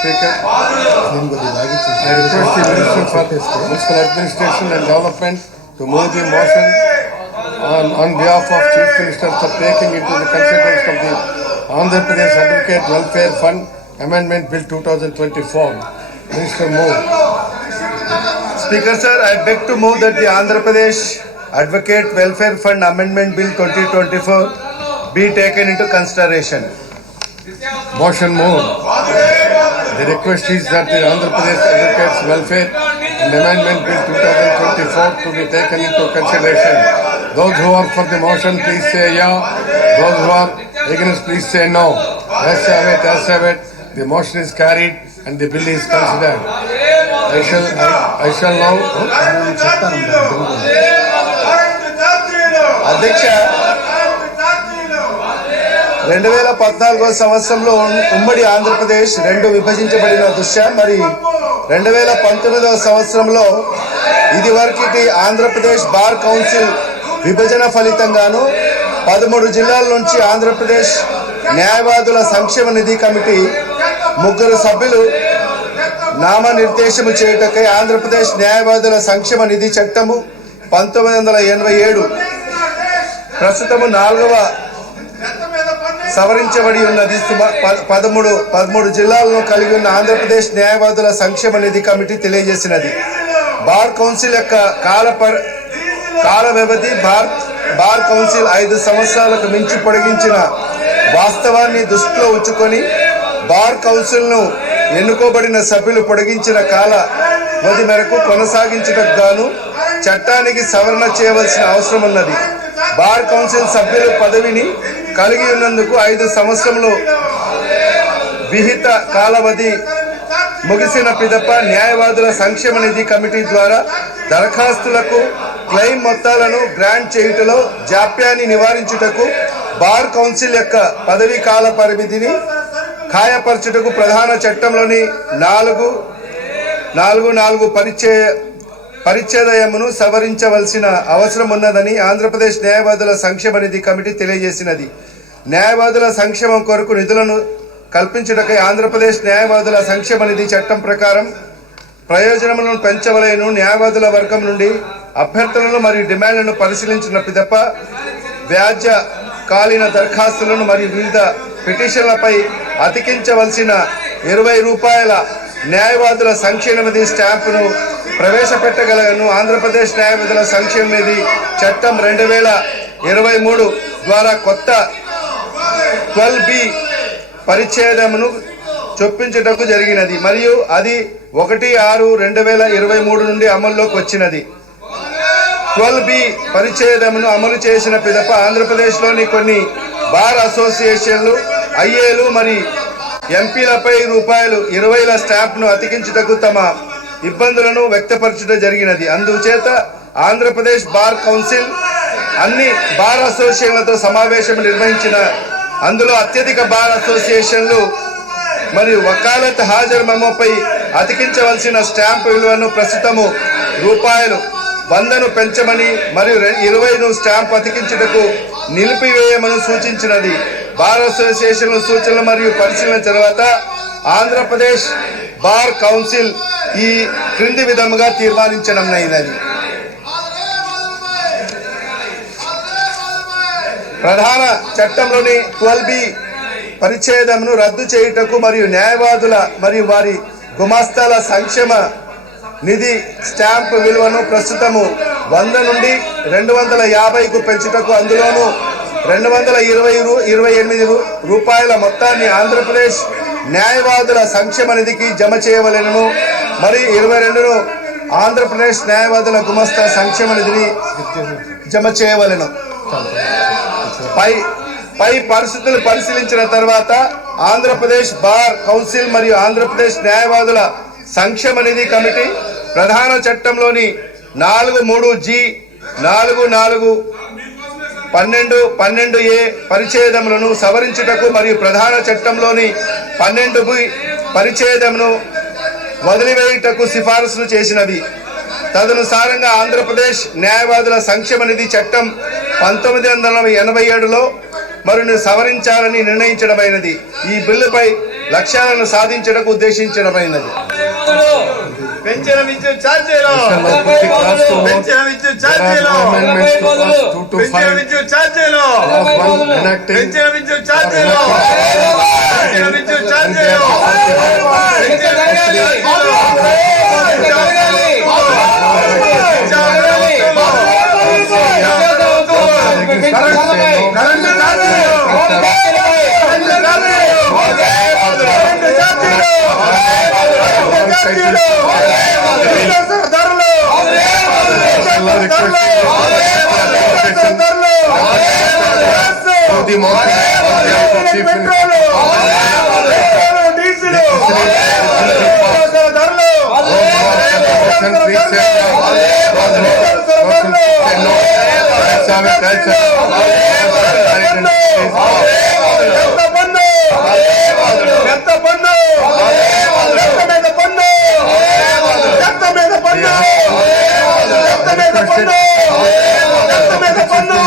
Speaker. I request the Minister for Municipal Administration and Development to move the motion on behalf of Chief Minister for taking into the consideration of the Andhra Pradesh Advocate Welfare Fund Amendment Bill 2024. Minister, move. Speaker sir, I beg to move that the Andhra Pradesh Advocate Welfare Fund Amendment Bill 2024 be taken into consideration. Motion moved. The request is that the Andhra Pradesh Advocates Welfare and Amendment Bill 2024 to be taken into consideration. Those who are for the motion, please say yeah. Those who are against, please say no. As have it. The motion is carried and the bill is considered. I shall now. అధ్యక్ష 2014 సంవత్సరంలో ఉమ్మడి ఆంధ్రప్రదేశ్ రెండు విభజించబడిన దృష్ట్యా మరి 2019 సంవత్సరంలో ఇదివరకటి Andhra Pradesh bar council విభజన ఫలితంగాను 13 జిల్లాల నుంచి ఆంధ్రప్రదేశ్ న్యాయవాదుల సంక్షేమ నిధి కమిటీ 3 సభ్యులు నామనిర్దేశము చేయుటకై ఆంధ్రప్రదేశ్ న్యాయవాదుల సంక్షేమ నిధి చట్టము 1987 ప్రస్తుతము 4వ సవరించబడి ఉన్నది. 13 జిల్లాలను కలిగి ఉన్న ఆంధ్రప్రదేశ్ న్యాయవాదుల సంక్షేమ నిధి కమిటీ తెలియజేసినది. బార్ కౌన్సిల్ యొక్క కాల వ్యవధి బార్ కౌన్సిల్ 5 సంవత్సరాలకు మించి పొడిగించిన వాస్తవాన్ని దృష్టిలో ఉంచుకొని బార్ కౌన్సిల్ను ఎన్నుకోబడిన సభ్యులు పొడిగించిన కాల వ్యవధి మేరకు కొనసాగించుటకు గాను చట్టానికి సవరణ చేయవలసిన అవసరం ఉన్నది. బార్ కౌన్సిల్ సభ్యులు పదవిని కలిగి ఉన్నందుకు 5 సంవత్సరంలో విహిత కాలావధి ముగిసిన పిదప న్యాయవాదుల సంక్షేమ నిధి కమిటీ ద్వారా దరఖాస్తులకు క్లెయిమ్ మొత్తాలను గ్రాంట్ చేయుటలో జాప్యాన్ని నివారించుటకు బార్ కౌన్సిల్ యొక్క పదవీ కాల పరిమితిని ఖాయపరచుటకు ప్రధాన చట్టంలోని 4 పరిచ్ఛేదమును సవరించవలసిన అవసరం ఉన్నదని ఆంధ్రప్రదేశ్ న్యాయవాదుల సంక్షేమ నిధి కమిటీ తెలియజేసినది. న్యాయవాదుల సంక్షేమం కొరకు నిధులను కల్పించుటకై ఆంధ్రప్రదేశ్ న్యాయవాదుల సంక్షేమ నిధి చట్టం ప్రకారం ప్రయోజనములను పెంచవలెను. న్యాయవాదుల వర్గం నుండి అభ్యర్థనలు మరియు డిమాండ్లను పరిశీలించిన పిదప వ్యాజ్య కాలీన దరఖాస్తులను మరియు వివిధ పిటిషన్లపై అతికించవలసిన ₹20 న్యాయవాదుల సంక్షేమ నిధి స్టాంపును ప్రవేశపెట్టగలను. ఆంధ్రప్రదేశ్ న్యాయవాదుల సంక్షేమ నిధి చట్టం 2023 ద్వారా కొత్త 12B పరిచ్ఛేదమును చొప్పించుటకు జరిగినది మరియు అది 1/6/2023 నుండి అమల్లోకి వచ్చినది. 12B పరిచ్ఛేదమును అమలు చేసిన పిదప ఆంధ్రప్రదేశ్లోని కొన్ని బార్ అసోసియేషన్లు ఐఏలు మరియు ఎంపీలపై ₹20 స్టాంప్ను అతికించుటకు తమ ఇబ్బందులను వ్యక్తపరచడం జరిగినది. అందుచేత ఆంధ్రప్రదేశ్ బార్ కౌన్సిల్ అన్ని బార్ అసోసియేషన్లతో సమావేశం నిర్వహించిన అందులో అత్యధిక బార్ అసోసియేషన్లు మరియు వకాలత్ హాజరు మెమోపై అతికించవలసిన స్టాంపు విలువను ప్రస్తుతము ₹100ను పెంచమని మరియు 20ను స్టాంపు అతికించుటకు నిలిపివేయమని సూచించినది. బార్ అసోసియేషన్ల సూచనలు మరియు పరిశీలన తర్వాత ఆంధ్రప్రదేశ్ బార్ కౌన్సిల్ ఈ క్రింది విధముగా తీర్మానించడమైనది. ప్రధాన చట్టంలోని 12B పరిచ్ఛేదమును రద్దు చేయుటకు మరియు న్యాయవాదుల మరియు వారి గుమాస్తాల సంక్షేమ నిధి స్టాంపు విలువను ప్రస్తుతము 100 నుండి 250కు పెంచుటకు అందులోనూ ₹228 మొత్తాన్ని ఆంధ్రప్రదేశ్ న్యాయవాదుల సంక్షేమ నిధికి జమ చేయవలెను మరియు 22ను ఆంధ్రప్రదేశ్ న్యాయవాదుల గుమస్తా సంక్షేమ నిధిని జమ చేయవలెను. పై పరిస్థితులు పరిశీలించిన తర్వాత ఆంధ్రప్రదేశ్ బార్ కౌన్సిల్ మరియు ఆంధ్రప్రదేశ్ న్యాయవాదుల సంక్షేమ నిధి కమిటీ ప్రధాన చట్టంలోని 4(3)G 4(4)12(12)A పరిచ్ఛేదములను సవరించుటకు మరియు ప్రధాన చట్టంలోని 12B పరిచ్ఛేదమును వదిలివేయుటకు సిఫారసులు చేసినవి. తదనుసారంగా ఆంధ్రప్రదేశ్ న్యాయవాదుల సంక్షేమ నిధి చట్టం 1987లో మరిన్ని సవరించాలని నిర్ణయించడమైనది. ఈ బిల్లుపై లక్ష్యాలను సాధించడానికి ఉద్దేశించడమైనది. పెంచిన విద్యుత్ ఛార్జీలు, Put the class to vote. పెంచిన విద్యుత్ There ఛార్జీలు, are amendments to class 2 to పెంచిన 5. విద్యుత్ ఛార్జీలు, Class 1 enacting. పెంచిన విద్యుత్ ఛార్జీలు, పెంచిన విద్యుత్ ఛార్జీలు, పెంచిన పన్ను